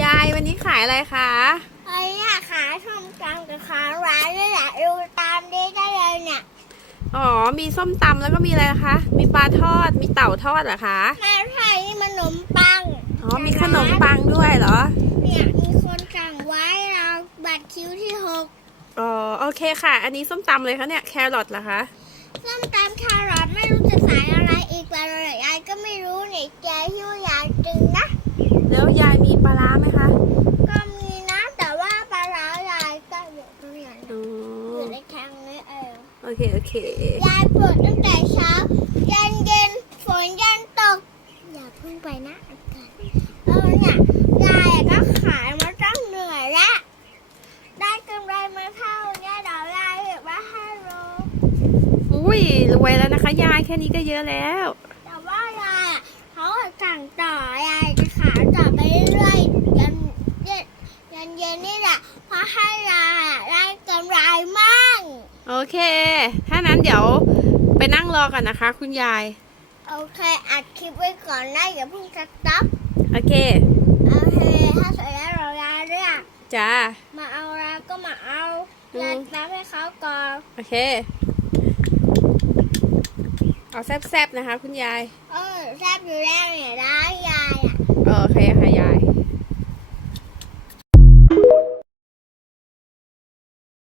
ยายวันนี้ขายอะไรคะไอ้อยากขายส้มตำกับขาร้านนี่แหละดูตามนี้ได้เลยเนี่ยอ๋อมีส้มตำแล้วก็มีอะไรนะคะ มีปลาทอดมีเต่าทอดเหรอคะแม่ไทยนี่มันขนมปังอ๋อมีขนมปังด้วยเหรอเนี่ยมีคนสั่งไว้เราบัตรคิวที่หกอ๋อโอเคค่ะ อันนี้ส้มตำเลยคะเนี่ยแครอทเหรอคะส้มตำแครอทไม่รู้จะใส่อะไรอีกไปเลยยายก็ไม่รู้นี่แกหิ้วยายจึงนะแล้วยายมีปลาร้าไหมคะ ก็มีนะแต่ว่าปลาร้ายายก็อยู่ตรงนี้นะ อ๋ อยู่ อ ในแทงนี้เอง โอเค โอเคยายเปิดตั้งแต่เช้ายันเย็นฝนยันตก อย่าเพิ่งไปนะอากาศเออเนี่ยยายอะก็ขายมาตั้งเหนื่อยแล้ว ได้กำไรมาเท่าเนี่ยเดี๋ยวยายเก็บไว้ให้โลอุ้ยรวยแล้วนะคะ ยายแค่นี้ก็เยอะแล้ว แต่ว่ายายอะเขาอะสั่งต่อยายจะขายต่อไปเรื่อยๆยันเย็นยันเย็นนี่แหละเพราะให้ยายอะได้กำไรมั่งโอ เค ถ้านั้นเดี๋ยวไปนั่งรอกันนะคะ คุณยาย โอเค อัดคลิปไว้ก่อนนะอย่าเพิ่งสต็อปโอเค โอเค ถ้าเสร็จแล้วเรายายเรียกจ้า มาเอาแล้วก็มาเอาอืมยายแป๊บให้เขาก่อนโอเค เอาแซบๆนะคะ คุณยาย เออแซ่บอยู่แล้วเนี่ยร้านยายอะ โอเคค่ะย